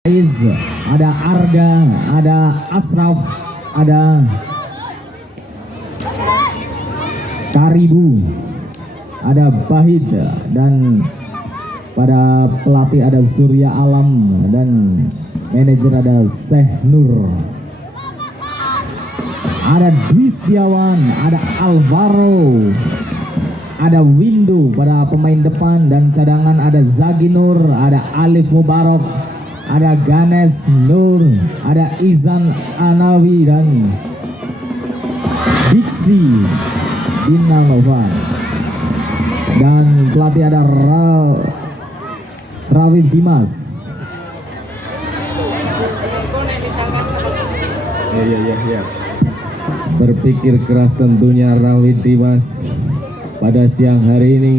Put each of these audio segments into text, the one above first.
ada Arga, ada Asraf, ada Karibu, ada Bahid, dan pada pelatih ada Surya Alam dan manajer ada Syekh Nur. Ada Dwi Setiawan, ada Alvaro, ada Windu pada pemain depan, dan cadangan ada Zagi Nur, ada Alif Mubarak, ada Ganes Nur, ada Izan Anawi dan Diksi Dinanovan, dan pelatih ada Rawif Dimas. Ya. Berpikir keras tentunya Rawid Dimas pada siang hari ini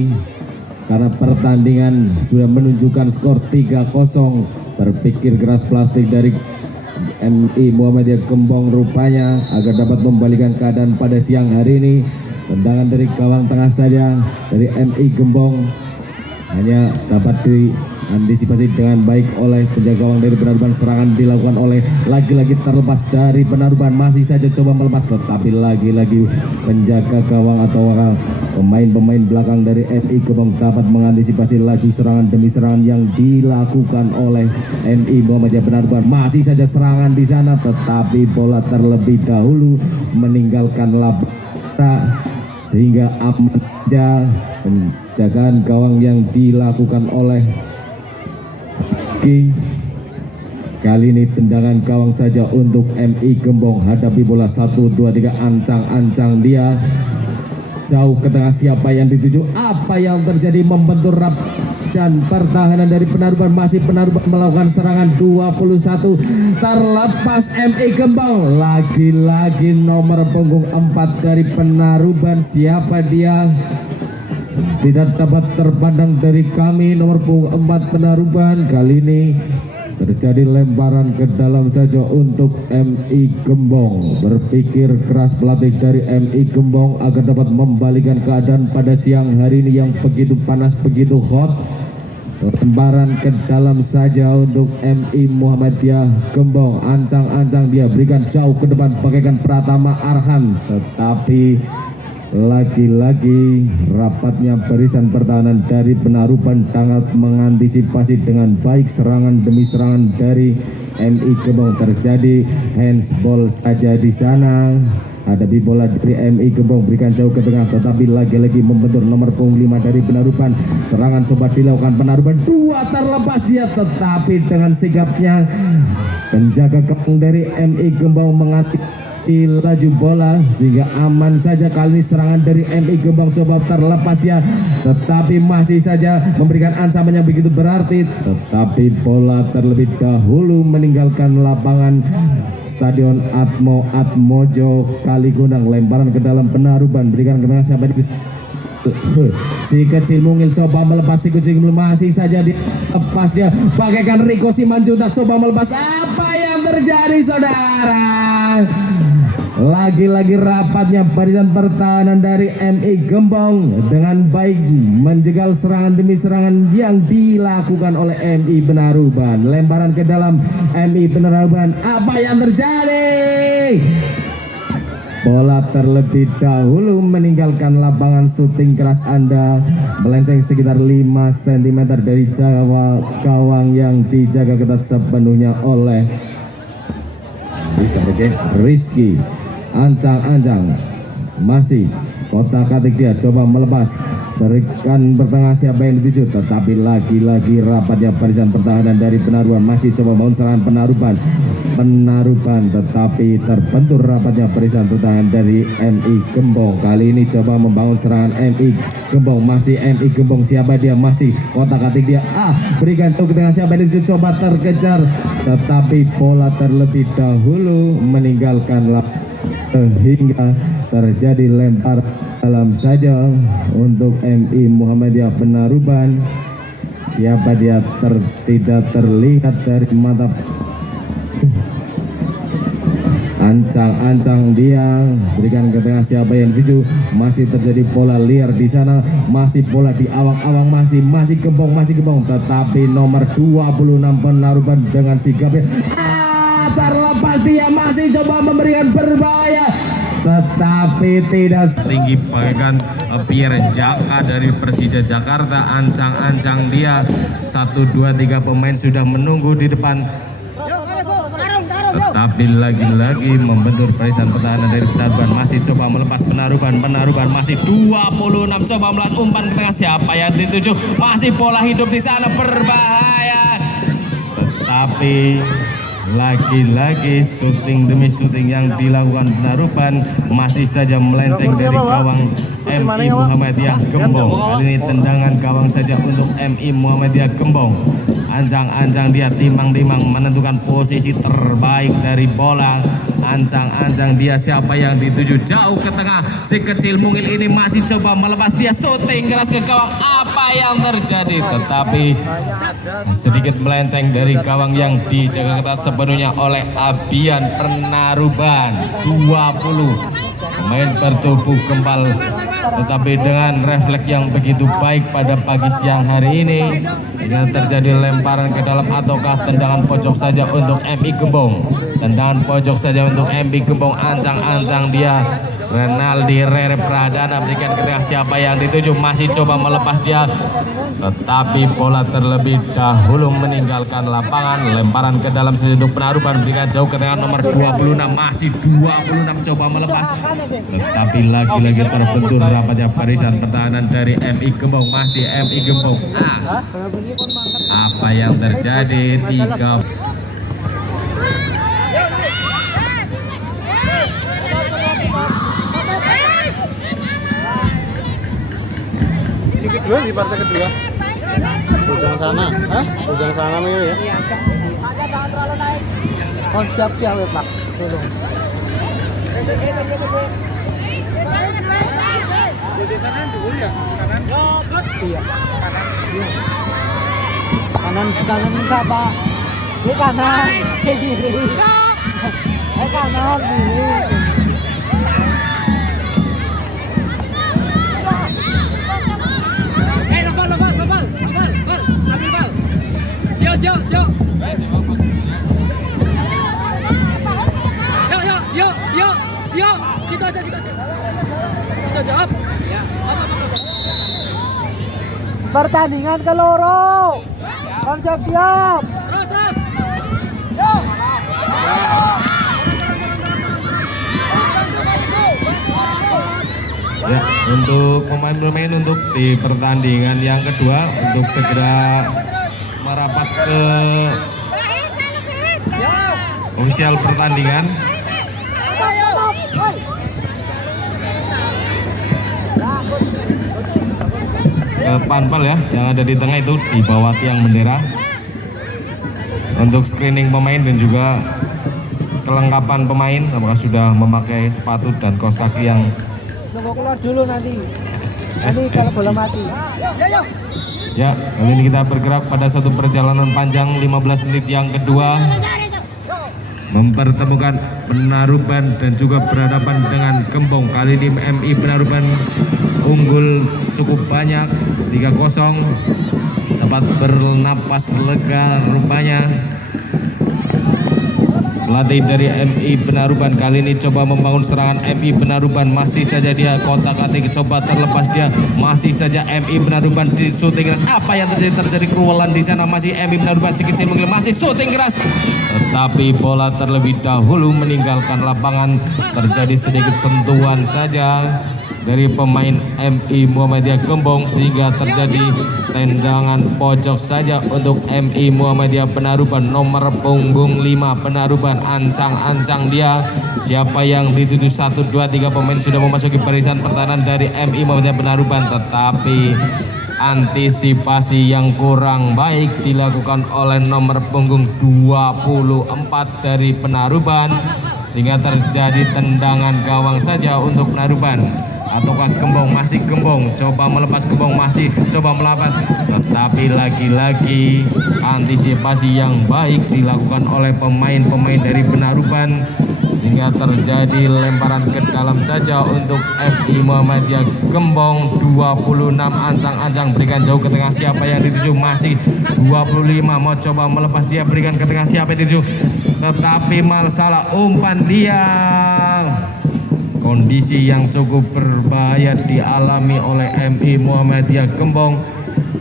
karena pertandingan sudah menunjukkan skor 3-0. Berpikir keras plastik dari MI Muhammadiyah Gembong rupanya agar dapat membalikan keadaan pada siang hari ini. Tendangan dari gawang tengah saja dari MI Gembong hanya dapat diantisipasi dengan baik oleh penjaga gawang dari Penaruban. Serangan dilakukan oleh lagi-lagi terlepas dari Penaruban, masih saja coba melepas, tetapi lagi-lagi penjaga gawang atau pemain-pemain belakang dari MI Gembong dapat mengantisipasi laju serangan demi serangan yang dilakukan oleh MI Muhammadiyah Penaruban. Masih saja serangan di sana, tetapi bola terlebih dahulu meninggalkan lapangan sehingga aman saja penjagaan gawang yang dilakukan oleh kali ini. Tendangan gawang saja untuk MI Gembong, hadapi bola 1, 2, 3, ancang-ancang dia jauh ke tengah. Siapa yang dituju? Apa yang terjadi? Membentur rap dan pertahanan dari Penaruban. Masih Penaruban melakukan serangan 21, terlepas MI Gembong. Lagi-lagi nomor punggung 4 dari Penaruban. Siapa dia? Tidak dapat terpandang dari kami. Nomor punggung 4 Penaruban. Kali ini terjadi lemparan ke dalam saja untuk MI Gembong. Berpikir keras pelatih dari MI Gembong agar dapat membalikan keadaan pada siang hari ini yang begitu panas, begitu hot. Lemparan ke dalam saja untuk MI Muhammadiyah Gembong. Ancang-ancang dia berikan jauh ke depan bagaikan Pratama Arhan, tetapi lagi-lagi rapatnya barisan pertahanan dari Penaruban sangat mengantisipasi dengan baik serangan demi serangan dari MI Gembong. Terjadi handsball saja di sana. Hadapi bola dari MI Gembong, berikan jauh ke tengah, tetapi lagi-lagi membentur nomor punggung 5 dari Penaruban. Serangan coba dilakukan Penaruban, 2 terlepas dia, tetapi dengan sigapnya penjaga gawang dari MI Gembong mengantisipasi laju bola sehingga aman saja. Kali ini serangan dari MI Gembong coba terlepas dia, tetapi masih saja memberikan ancaman yang begitu berarti, tetapi bola terlebih dahulu meninggalkan lapangan Stadion Atmojo Kaligunang. Lemparan ke dalam Penaruban, berikan ke tengah. Siapa di si kecil mungil coba melepas, si kecil masih saja dilepasnya bagaikan Riko Simanjuntak coba melepas. Apa yang terjadi saudara? Lagi-lagi rapatnya barisan pertahanan dari MI Gembong dengan baik menjegal serangan demi serangan yang dilakukan oleh MI Penaruban. Lemparan ke dalam MI Penaruban. Apa yang terjadi? Bola terlebih dahulu meninggalkan lapangan. Syuting keras Anda melenceng sekitar 5 cm dari gawang yang dijaga ketat sepenuhnya oleh Rizky. Ancang-ancang masih kotak-katik dia coba melepas, berikan bertengah. Siapa yang dituju? Tetapi lagi-lagi rapatnya barisan pertahanan dari Penaruban. Masih coba bangun serangan Penaruban, tetapi terbentur rapatnya barisan pertahanan dari MI Gembong. Kali ini coba membangun serangan MI Gembong. Masih MI Gembong, siapa dia? Masih kotak-katik dia. Berikan ke tengah. Siapa yang dituju? Coba terkejar, tetapi bola terlebih dahulu meninggalkan sehingga terjadi lempar dalam saja untuk MI Muhammadiyah Penaruban. Siapa dia? Tidak terlihat dari mata. Ancang-ancang dia berikan ke tengah, siapa yang tuju. Masih terjadi pola liar di sana, masih pola di awang-awang, masih gembong, tetapi nomor 26 Penaruban dengan sigapnya terlepas, dia masih coba memberikan berbahaya tetapi tidak tinggi. Bagaikan Pierre Jaka dari Persija Jakarta. Ancang-ancang dia 1, 2, 3 pemain sudah menunggu di depan, tetapi lagi-lagi membentur barisan pertahanan dari Penaruban. Masih coba melepas Penaruban masih 26 coba melas umpan ke tengah, siapa yang dituju. Masih pola hidup di sana berbahaya, tetapi lagi-lagi syuting demi syuting yang dilakukan Penaruban masih saja melenceng dari gawang MI Muhammadiyah Gembong. Kali ini tendangan gawang saja untuk MI Muhammadiyah Gembong. Ancang-ancang dia timang-timang menentukan posisi terbaik dari bola. Ancang-ancang dia, siapa yang dituju jauh ke tengah, si kecil mungil ini masih coba melepas, dia syuting keras ke gawang. Apa yang terjadi? Tetapi sedikit melenceng dari gawang yang dijaga ketat sepenuhnya oleh Abian Penaruban. 20 pemain bertubuh gempal, tetapi dengan refleks yang begitu baik pada pagi siang hari ini, dengan terjadi lemparan ke dalam ataukah tendangan pojok saja untuk MI Gembong. Tendangan pojok saja untuk MI Gembong. Ancang-ancang dia Renaldi Rere Pradana berikan ke tengah, siapa yang dituju. Masih coba melepas dia, tetapi bola terlebih dahulu meninggalkan lapangan. Lemparan ke dalam sisi untuk Penaruban berikan jauh ke tengah nomor 26. Masih 26 coba melepas, tetapi lagi-lagi terbentur rapatnya barisan pertahanan dari MI Gembong. Masih MI Gembong. Apa yang terjadi? 3 kedua di partai kedua. Ujung sana, ujung sana Mil ya. Oh, siap-siap ya Pak. Tolong. Di sana dulu ya, kanan. Iya. Kanan siapa? Di kanan. Kiri. Kanan kiri. Siap. Situ aja. Situ aja. Up. Ya. Pertandingan ke loro. Konsep siap. Terus. Ya, untuk pemain-pemain untuk di pertandingan yang kedua untuk segera merapat ke ofisial pertandingan. Panpel ya yang ada di tengah itu di bawah tiang bendera untuk screening pemain dan juga kelengkapan pemain, apakah sudah memakai sepatu dan kaos kaki yang Nunggu keluar dulu nanti kalau bola mati. ya. Kali ini kita bergerak pada satu perjalanan panjang 15 menit yang kedua, mempertemukan Penaruban dan juga berhadapan dengan Gembong. Kali ini MI Penaruban unggul cukup banyak 3-0, dapat bernapas lega rupanya. Pelatih dari MI Penaruban kali ini coba membangun serangan. MI Penaruban masih saja dia kotak-katik, coba terlepas dia, masih saja MI Penaruban di syuting keras. Apa yang terjadi kerualan di sana? Masih MI Penaruban si kecil mungkin masih syuting keras, tetapi bola terlebih dahulu meninggalkan lapangan. Terjadi sedikit sentuhan saja dari pemain MI Muhammadiyah Gembong sehingga terjadi tendangan pojok saja untuk MI Muhammadiyah Penaruban. Nomor punggung 5 Penaruban, ancang-ancang dia, siapa yang dituju. 1, 2, 3 pemain sudah memasuki barisan pertahanan dari MI Muhammadiyah Penaruban, tetapi antisipasi yang kurang baik dilakukan oleh nomor punggung 24 dari Penaruban sehingga terjadi tendangan gawang saja untuk Penaruban. ataukah Gembong? Masih Gembong coba melepas, Gembong masih coba melepas, tetapi lagi-lagi antisipasi yang baik dilakukan oleh pemain-pemain dari Penaruban hingga terjadi lemparan ke dalam saja untuk FI Muhammadiyah Gembong. 26 ancang-ancang berikan jauh ke tengah, siapa yang dituju? Masih 25 mau coba melepas, dia berikan ke tengah, siapa yang dituju? Tetapi malah salah umpan dia. Kondisi yang cukup berbahaya dialami oleh MI Muhammadiyah Gembong.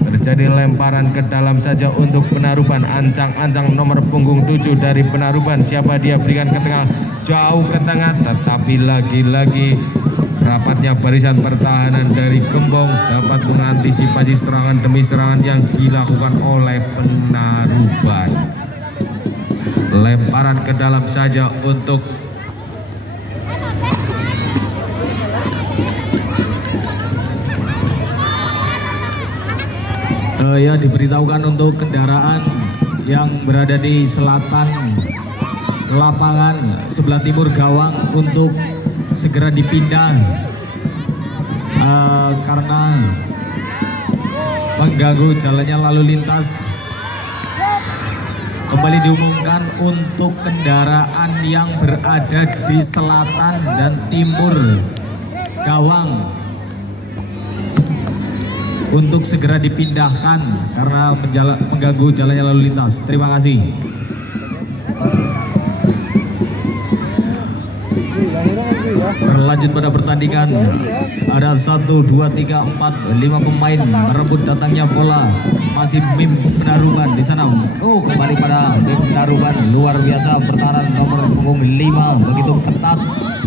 Terjadi lemparan ke dalam saja untuk Penaruban. Ancang-ancang nomor punggung 7 dari Penaruban, siapa dia? Berikan ke tengah, jauh ke tengah, tetapi lagi-lagi rapatnya barisan pertahanan dari Gembong dapat mengantisipasi serangan demi serangan yang dilakukan oleh Penaruban. Lemparan ke dalam saja untuk ya, diberitahukan untuk kendaraan yang berada di selatan lapangan sebelah timur gawang untuk segera dipindah karena mengganggu jalannya lalu lintas. Kembali diumumkan untuk kendaraan yang berada di selatan dan timur gawang untuk segera dipindahkan karena mengganggu jalannya lalu lintas. Terima kasih. Berlanjut pada pertandingan, ada 1, 2, 3, 4, 5 pemain merebut datangnya bola. Masih MIM Penaruban di sana. Oh, kembali pada MIM Penaruban, luar biasa pertahanan nomor punggung 5 begitu ketat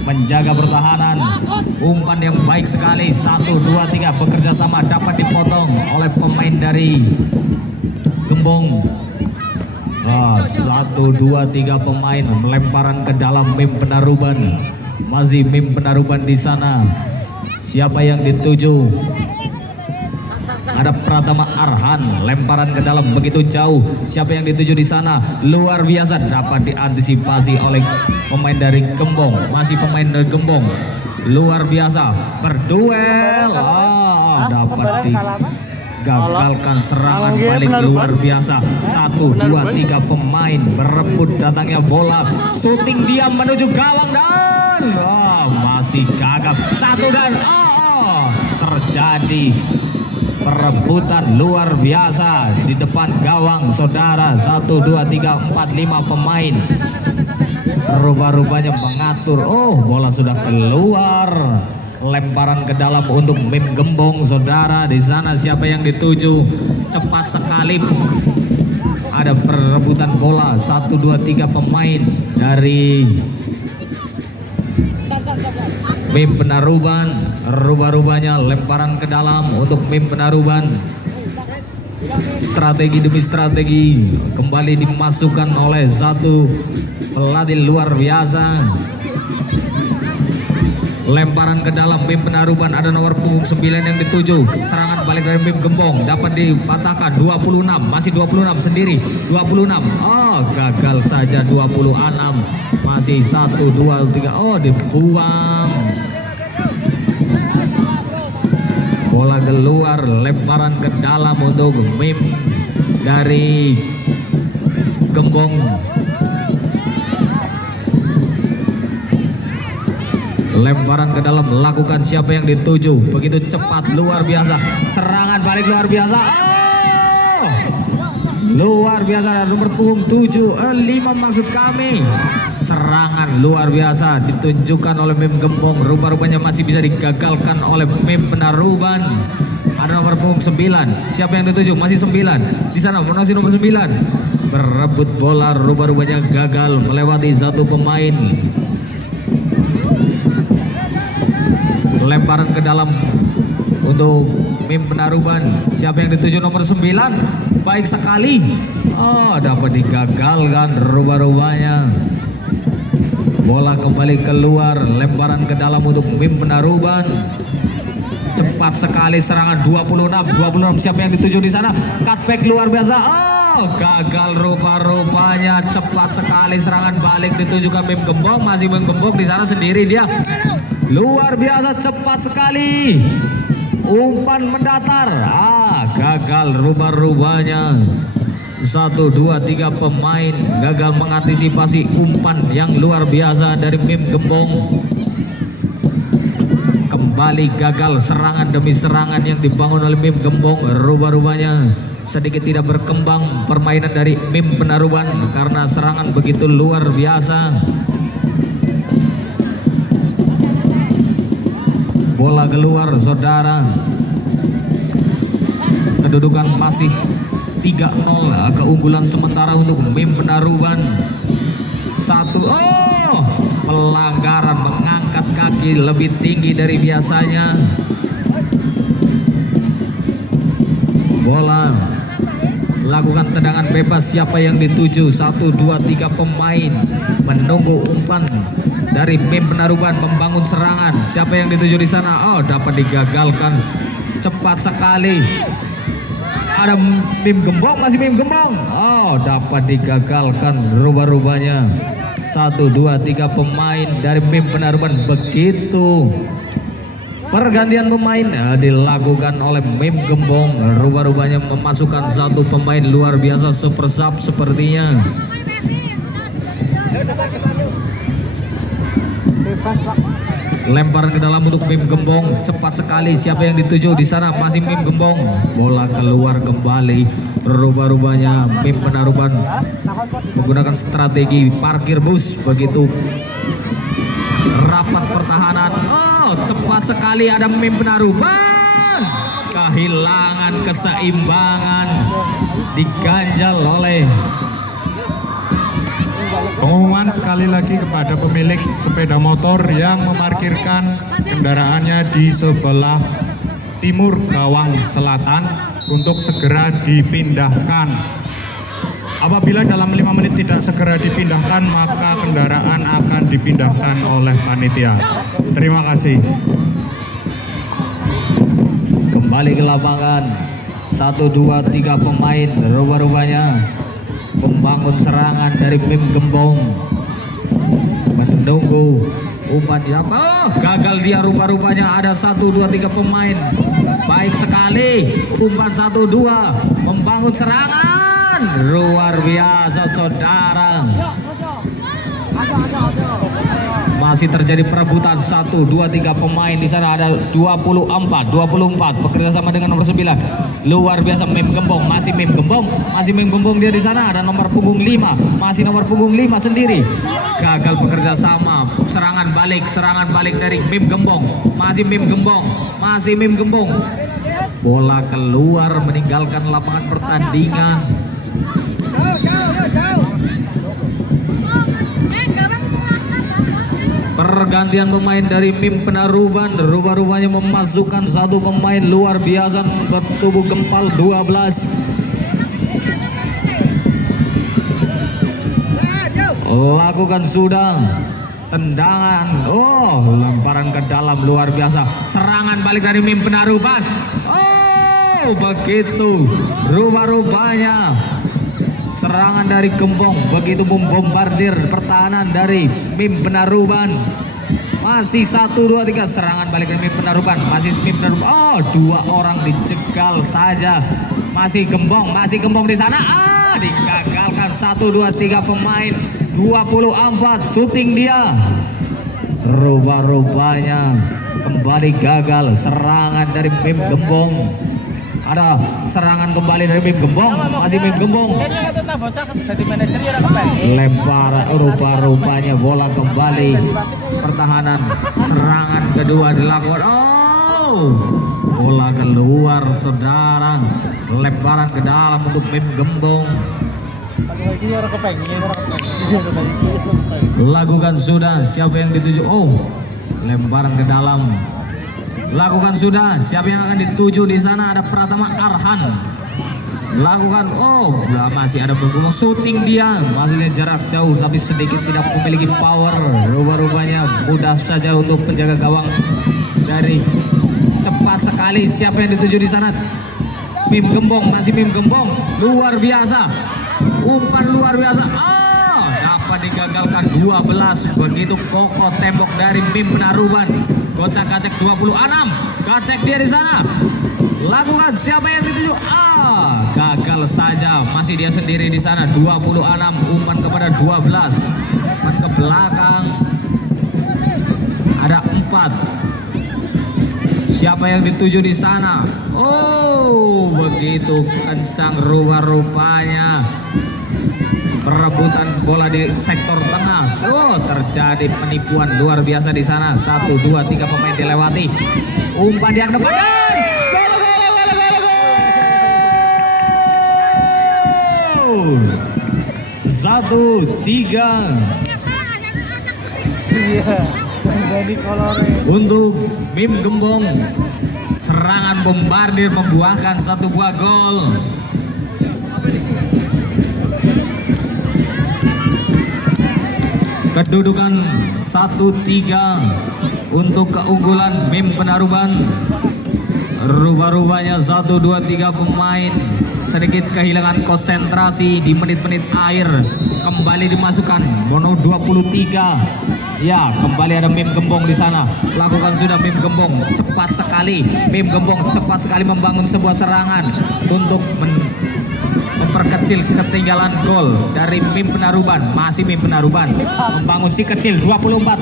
menjaga pertahanan. Umpan yang baik sekali, 1, 2, 3 bekerja sama, dapat dipotong oleh pemain dari Gembong. 1, 2, 3 pemain melemparan ke dalam MIM Penaruban. Masih MIM Penaruban di sana. Siapa yang dituju? Ada Pratama Arhan, lemparan ke dalam begitu jauh. Siapa yang dituju di sana? Luar biasa, dapat diantisipasi oleh pemain dari Gembong. Masih pemain dari Gembong. Luar biasa, berduel. Dapat digagalkan serangan balik luar biasa. 1, 2, 3 pemain berebut datangnya bola. Shooting dia menuju gawang dan masih gagal. 1 dan terjadi perebutan luar biasa di depan gawang saudara. 1, 2, 3, 4, 5 pemain rupanya mengatur. Bola sudah keluar. Lemparan ke dalam untuk MIM Gembong saudara. Di sana siapa yang dituju? Cepat sekali ada perebutan bola. 1, 2, 3 pemain dari MIM Penaruban. Rubah-rubahnya lemparan ke dalam untuk MIM Penaruban. Strategi demi strategi kembali dimasukkan oleh satu pelatih luar biasa. Lemparan ke dalam MIM Penaruban, ada nomor punggung 9 yang dituju. Serangan balik dari MIM Gembong dapat dipatahkan. 26, masih 26 sendiri. 26, gagal saja. 26, masih 1, 2, 3, dibuang. Bola keluar, lemparan ke dalam untuk MIM dari Gembong. Lemparan ke dalam, lakukan siapa yang dituju. Begitu cepat, luar biasa. Serangan balik luar biasa. Luar biasa, nomor punggung 7, 5 maksud kami. Serangan luar biasa ditunjukkan oleh MIM Gembong. Rupa-rupanya masih bisa digagalkan oleh MIM Penaruban. Ada nomor punggung 9. Siapa yang dituju? Masih 9. Di sana masih nomor 9. Berebut bola, rupa-rupanya gagal melewati satu pemain. Lemparan ke dalam untuk MIM Penaruban. Siapa yang dituju? Nomor 9. Baik sekali. Dapat digagalkan rupa-rupanya. Bola kembali keluar. Lemparan ke dalam untuk MIM Penaruban. Cepat sekali serangan. 26. Siapa yang dituju di sana? Cutback luar biasa. Gagal rupa-rupanya. Cepat sekali serangan balik dituju ke MIM Gembong. Masih MIM Gembong di sana sendiri dia. luar biasa cepat sekali. Umpan mendatar, gagal rubah-rubahnya. 1, 2, 3 pemain gagal mengantisipasi umpan yang luar biasa dari Mim Gembong. Kembali gagal serangan demi serangan yang dibangun oleh Mim Gembong. Rubah-rubahnya sedikit tidak berkembang permainan dari Mim Penaruban karena serangan begitu luar biasa. Bola keluar saudara. Kedudukan masih 3-0, keunggulan sementara untuk Mim Penaruban. Pelanggaran mengangkat kaki lebih tinggi dari biasanya. Bola lakukan tendangan bebas, siapa yang dituju? 1, 2, 3 pemain menunggu umpan dari Mim Penaruban membangun serangan. Siapa yang dituju di sana? Dapat digagalkan cepat sekali. Ada Mim Gembong, masih Mim Gembong. Dapat digagalkan rubah-rubahnya. 1, 2, 3 pemain dari Mim Penaruban. Begitu pergantian pemain dilakukan oleh Mim Gembong. Rubah-rubahnya memasukkan 1 pemain luar biasa, super sub sepertinya. Lemparan ke dalam untuk Mim Gembong, cepat sekali. Siapa yang dituju di sana? Masih Mim Gembong. Bola keluar kembali. Rubah-rubahnya Mim Penaruban menggunakan strategi parkir bus. Begitu rapat pertahanan. Cepat sekali ada Mim Penaruban. Kehilangan keseimbangan, diganjal oleh. Pengumuman sekali lagi kepada pemilik sepeda motor yang memarkirkan kendaraannya di sebelah timur gawang selatan untuk segera dipindahkan. Apabila dalam 5 menit tidak segera dipindahkan, maka kendaraan akan dipindahkan oleh panitia. Terima kasih. Kembali ke lapangan. 1, 2, 3 pemain rubah-rubahnya membangun serangan dari Mim Gembong. Menunggu umpan siapa? Gagal dia rubah-rubahnya. Ada 1, 2, 3 pemain. Baik sekali. Umpan 1, 2 membangun serangan. Luar biasa saudara. Masih terjadi perebutan 1, 2, 3 pemain. Di sana ada 24 bekerja sama dengan nomor 9. Luar biasa Mim Gembong, masih Mim Gembong dia di sana. Ada nomor punggung 5, masih nomor punggung 5 sendiri. Gagal bekerja sama. Serangan balik dari Mim Gembong. Masih Mim Gembong. Bola keluar meninggalkan lapangan pertandingan. Pergantian pemain dari Mim Penaruban. Rubah-rubahnya memasukkan 1 pemain luar biasa bertubuh gempal 12. Lakukan sudah tendangan. Lemparan ke dalam luar biasa. Serangan balik dari Mim Penaruban. Begitu rubah-rubahnya. Serangan dari Gembong begitu membombardir pertahanan dari Mim Penaruban. Masih 1, 2, 3 serangan balik dari Mim Penaruban. Masih Mim Penaruban. 2 orang dicegal saja. Masih Gembong di sana. Digagalkan 1, 2, 3 pemain. 24 syuting dia. Rubah-rubahnya kembali gagal serangan dari Mim Gembong. Ada serangan kembali dari Mim Gembong, masih Mim Gembong. Lempar rubah-rubahnya, bola kembali. Pertahanan, serangan kedua dilakukan. Bola keluar saudara. Lemparan ke dalam untuk Mim Gembong. Lakukan sudah, siapa yang dituju? Lemparan ke dalam. Lakukan sudah, siapa yang akan dituju di sana? Ada Pratama Arhan. Lakukan, masih ada Bengkulu. Shooting dia, maksudnya jarak jauh tapi sedikit tidak memiliki power. Rubah-rubahnya mudah saja untuk penjaga gawang dari cepat sekali. Siapa yang dituju di sana? Mim Gembong, masih Mim Gembong. Luar biasa, umpan luar biasa. Dapat digagalkan 12. Begitu kokoh tembok dari Mim Penaruban. Kocak Kacek 26. Kacek dia di sana. Lakukan siapa yang dituju? Gagal saja. Masih dia sendiri di sana. 26 umpan kepada 12. Umpan ke belakang. Ada 4. Siapa yang dituju di sana? Oh, begitu kencang rupa-rupanya. Perebutan bola di sektor tengah. Oh, terjadi penipuan luar biasa di sana. 1, 2, 3 pemain dilewati. Umpan yang depan. Gol, gol, gol, gol, gol. 1-3. Untuk Mim Gembong. Serangan bombardir membuahkan 1 buah gol. Kedudukan 1-3 untuk keunggulan Mim Penaruban. Rubah-rubahnya 1, 2, 3 pemain sedikit kehilangan konsentrasi di menit-menit akhir. Kembali dimasukkan mono 23. Ya, kembali ada Mim Gembong di sana. Lakukan sudah Mim Gembong, cepat sekali. Mim Gembong cepat sekali membangun sebuah serangan untuk memperkecil ketinggalan gol dari Mim Penaruban. Masih Mim Penaruban membangun si kecil 24.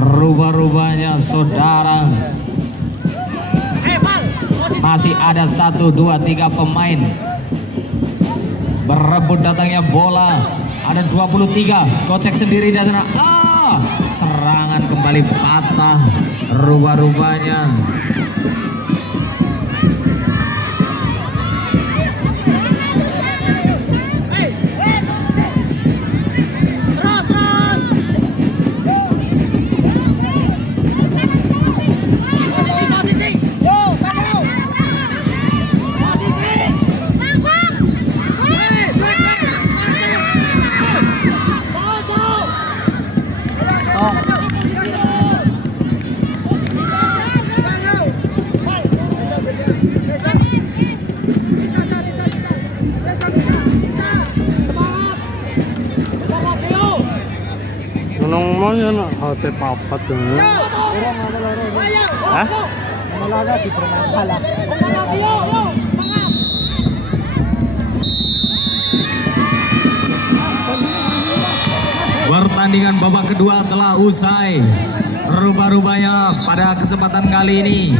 Rubah-rubahnya saudara. Masih ada 1, 2, 3 pemain berebut datangnya bola. Ada 23. Kocek sendiri di sana. Serangan kembali patah. Rubah-rubahnya. Nung mo yun, hote papat yun. Hah? Pertandingan babak kedua telah usai. Rubah-rubahnya pada kesempatan kali ini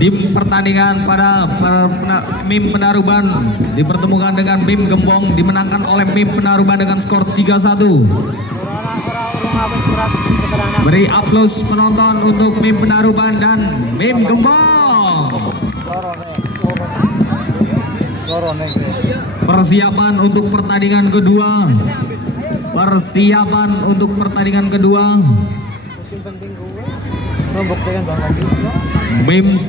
di pertandingan pada Mim Penaruban dipertemukan dengan Mim Gembong, dimenangkan oleh Mim Penaruban dengan skor 3-1. Beri aplaus penonton untuk Mim Penaruban dan Mim Gembong. Persiapan untuk pertandingan kedua. Persiapan untuk pertandingan kedua. Mim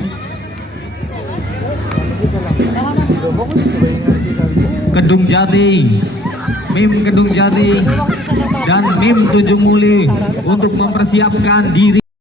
Kedung Jati, Mim Kedung Jati dan Mim Tujuh Muli untuk mempersiapkan diri